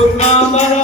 Purnamara